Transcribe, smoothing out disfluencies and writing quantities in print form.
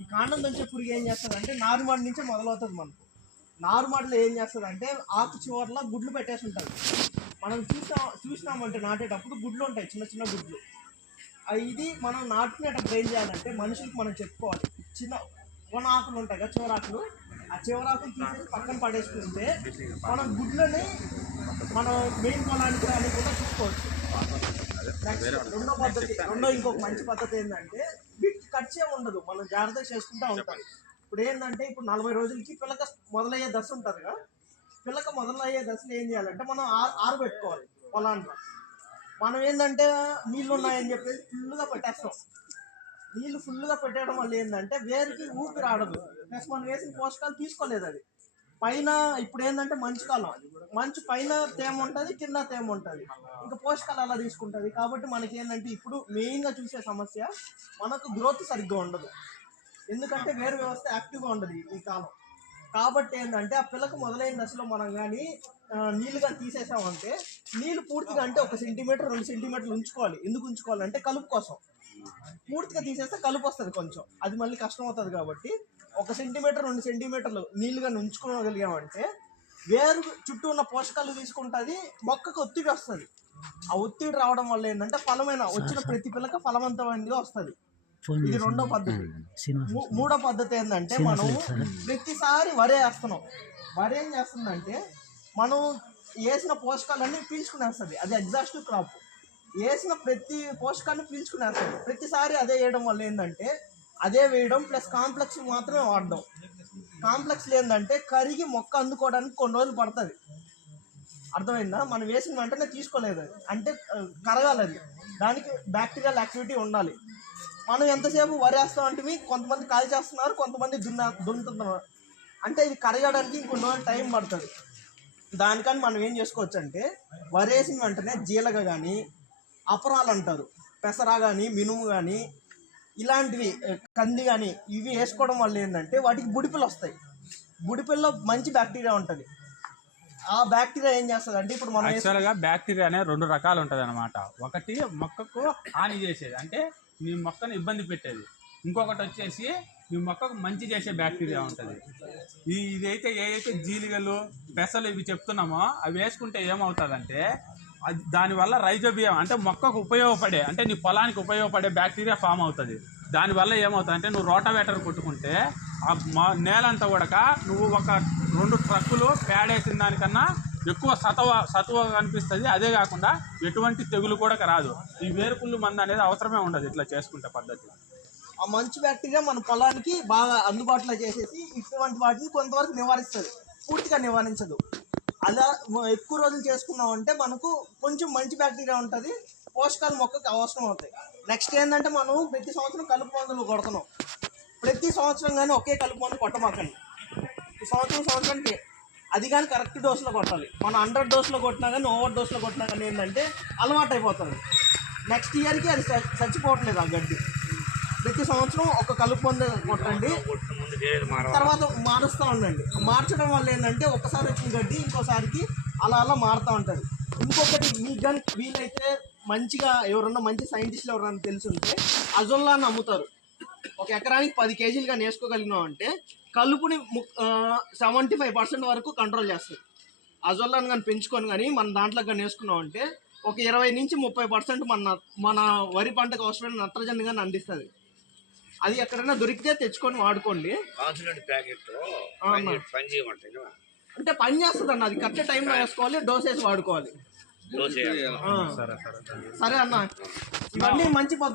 ఈ కాండం దంచే పురుగు ఏం చేస్తుందంటే నారుమడి నుంచే మొదలవుతుంది. మనకు నారుమడిలో ఏం చేస్తుందంటే ఆకు చివర్లో గుడ్లు పెట్టేసి ఉంటుంది. మనం చూసినామంటే నాటేటప్పుడు గుడ్లు ఉంటాయి, చిన్న చిన్న గుడ్లు. ఇది మనం నాటుకునేటప్పుడు ఏం చేయాలంటే మనుషులకు మనం చెప్పుకోవాలి. చిన్న ఆకులు ఉంటాయి కదా, చివరాకులు, ఆ చివరాకులు తీసేసి పక్కన పడేసుకుంటే మనం గుడ్లని మనం మెయిన్ పొలానికి అని కూడా చూసుకోవచ్చు. ఇంకొక మంచి పద్ధతి ఏంటంటే వీటికి ఖర్చే ఉండదు, మనం జాగ్రత్తగా చేసుకుంటూ ఉంటాం. ఇప్పుడు ఏంటంటే ఇప్పుడు 40 రోజులకి పిల్లక మొదలయ్యే దశ ఉంటుంది కదా, పిల్లక మొదలయ్యే దశలో ఏం చేయాలంటే మనం ఆరబెట్టుకోవాలి పొలాన్ని. మనం ఏంటంటే నీళ్ళు ఉన్నాయని చెప్పేసి ఫుల్గా పెట్టేస్తాం. నీళ్ళు ఫుల్గా పెట్టడం వల్ల ఏంటంటే వేరుకి ఊపిరి ఆడదు, ప్లస్ మనం వేసిన పోషకాలు తీసుకోలేదు. అది పైన ఇప్పుడు ఏంటంటే మంచు కాలం, మంచు పైన తేమ ఉంటుంది, కింద తేమ ఉంటుంది, ఇంకా పోషకాలు అలా తీసుకుంటుంది. కాబట్టి మనకి ఏంటంటే ఇప్పుడు మెయిన్గా చూసే సమస్య మనకు గ్రోత్ సరిగ్గా ఉండదు, ఎందుకంటే వేరు వ్యవస్థ యాక్టివ్గా ఉండదు ఈ కాలం. కాబట్టి ఏంటంటే ఆ పిల్లక మొదలైన దశలో మనం కానీ నీళ్ళుగా తీసేసామంటే నీళ్ళు పూర్తిగా అంటే 1 సెంటీమీటర్ 2 సెంటీమీటర్లు ఉంచుకోవాలి. ఎందుకు ఉంచుకోవాలంటే కలుపు కోసం. పూర్తిగా తీసేస్తే కలుపు వస్తుంది కొంచెం, అది మళ్ళీ కష్టం అవుతుంది. కాబట్టి 1 సెంటీమీటర్ 2 సెంటీమీటర్లు నీళ్ళుగా ఉంచుకోగలిగామంటే వేరు చుట్టూ ఉన్న పోషకాలు తీసుకుంటుంది, మొక్కకు ఒత్తిడి వస్తుంది. ఆ ఒత్తిడి రావడం వల్ల ఏంటంటే ఫలమైన వచ్చిన ప్రతి పిల్లక ఫలవంతమైనదిగా వస్తుంది. ఇది రెండో పద్ధతి. మూడో పద్ధతి ఏంటంటే మనం ప్రతిసారి వరి వేస్తున్నాం. వరి ఏం చేస్తుందంటే మనం వేసిన పోషకాలన్నీ పీల్చుకునేస్తుంది, అది ఎగ్జాస్టివ్ క్రాప్. వేసిన ప్రతి పోషకాన్ని పీల్చుకునేస్తుంది. ప్రతిసారి అదే వేయడం వల్ల ఏంటంటే అదే వేయడం ప్లస్ కాంప్లెక్స్ మాత్రమే వాడడం. కాంప్లెక్స్లు ఏంటంటే కరిగి మొక్క అందుకోవడానికి కొన్ని రోజులు పడుతుంది. అర్థమైందా? మనం వేసిన వెంటనే తీసుకోలేదు, అది అంటే కరగాలి, అది దానికి బ్యాక్టీరియల్ యాక్టివిటీ ఉండాలి. మనం ఎంతసేపు వరేస్తాం అంటే కొంతమంది కాల్ చేస్తున్నారు, కొంతమంది దున్నుతున్నారు. అంటే ఇది కరగడానికి ఇంకొన్ని రోజులు టైం పడుతుంది. దానికని మనం ఏం చేసుకోవచ్చు అంటే వరేసిన వెంటనే జీలగ కానీ, అపరాలు అంటారు, పెసర కానీ, మినుము కానీ, ఇలాంటివి కంది కానీ ఇవి వేసుకోవడం వల్ల ఏంటంటే వాటికి బుడిపిలు వస్తాయి. బుడిపిల్లో మంచి బ్యాక్టీరియా ఉంటుంది. ఆ బ్యాక్టీరియా ఏం చేస్తుంది అంటే ఇప్పుడు మనం యాక్చువల్గా బ్యాక్టీరియా అనే 2 రకాలు ఉంటుంది అనమాట. ఒకటి మొక్కకు హాని చేసేది, అంటే మీ మొక్కను ఇబ్బంది పెట్టేది. ఇంకొకటి వచ్చేసి మీ మొక్కకు మంచి చేసే బ్యాక్టీరియా ఉంటుంది. ఇదైతే ఏదైతే జీలిగలు పెసలు ఇవి చెప్తున్నామో అవి వేసుకుంటే ఏమవుతుందంటే దానివల్ల రైజోబియం అంటే మొక్కకు ఉపయోగపడే, అంటే నీ పొలానికి ఉపయోగపడే బ్యాక్టీరియా ఫామ్ అవుతుంది. దానివల్ల ఏమవుతుందంటే నువ్వు రోటావేటర్ కొట్టుకుంటే ఆ నేలంతా కూడా నువ్వు ఒక 2 ట్రక్కులు పేడేసిన దానికన్నా ఎక్కువ సత్వ కనిపిస్తుంది. అదే కాకుండా ఎటువంటి తెగులు కూడా రాదు. ఈ వేరుకుళ్ళు మందు అనేది అవసరమే ఉండదు ఇట్లా చేసుకుంటే పద్ధతి. ఆ మంచి బ్యాక్టీరియా మన పొలానికి బాగా అందుబాటులో చేసేసి ఇటువంటి వాటిని కొంతవరకు నివారిస్తుంది, పూర్తిగా నివారించదు. అలా ఎక్కువ రోజులు చేసుకున్నామంటే మనకు కొంచెం మంచి బ్యాక్టీరియా ఉంటుంది, పోషకాలు మొక్కకి అవసరం అవుతాయి. నెక్స్ట్ ఏంటంటే మనం ప్రతి సంవత్సరం కలుపు మందులు కొడుతున్నాం. ప్రతి సంవత్సరం కానీ ఒకే కలుపు మందు కొట్టమాకండి. సంవత్సరానికి అది కానీ కరెక్ట్ డోస్లో కొట్టాలి. మనం 100 డోస్లో కొట్టినా కానీ ఓవర్ డోస్లో కొట్టినా కానీ ఏంటంటే అలవాటు అయిపోతుంది. నెక్స్ట్ ఇయర్కి అది చచ్చిపోవట్లేదు ఆ గడ్డి. ప్రతి సంవత్సరం ఒక కలుపు మందు కొట్టండి, తర్వాత మారుస్తూ ఉండండి. మార్చడం వల్ల ఏంటంటే ఒకసారి వచ్చిన గడ్డి ఇంకోసారికి అలా మారుతూ ఉంటుంది. ఇంకొకటి మీకు కానీ వీలైతే మంచిగా ఎవరన్నా మంచి సైంటిస్టులు ఎవరన్నా తెలుసుంటే అజొల్లాని అమ్ముతారు. ఒక ఎకరానికి 10 కేజీలు కానీ వేసుకోగలిగినాం అంటే కలుపుని 75% వరకు కంట్రోల్ చేస్తుంది. అజొల్లాని కానీ పెంచుకొని కానీ మన దాంట్లో కానీ వేసుకున్నాం అంటే ఒక 20 నుంచి 30% మన వరి పంటకు అవసరమైన నత్రజని కానీ అందిస్తుంది. అది ఎక్కడైనా దొరికితే తెచ్చుకొని వాడుకోండి. అంటే పని చేస్తుంది అన్న, అది కరెక్ట్ టైంలో వేసుకోవాలి, డోస్ వేసి వాడుకోవాలి. సరే అన్న, ఇవన్నీ మంచి పద్ధతి.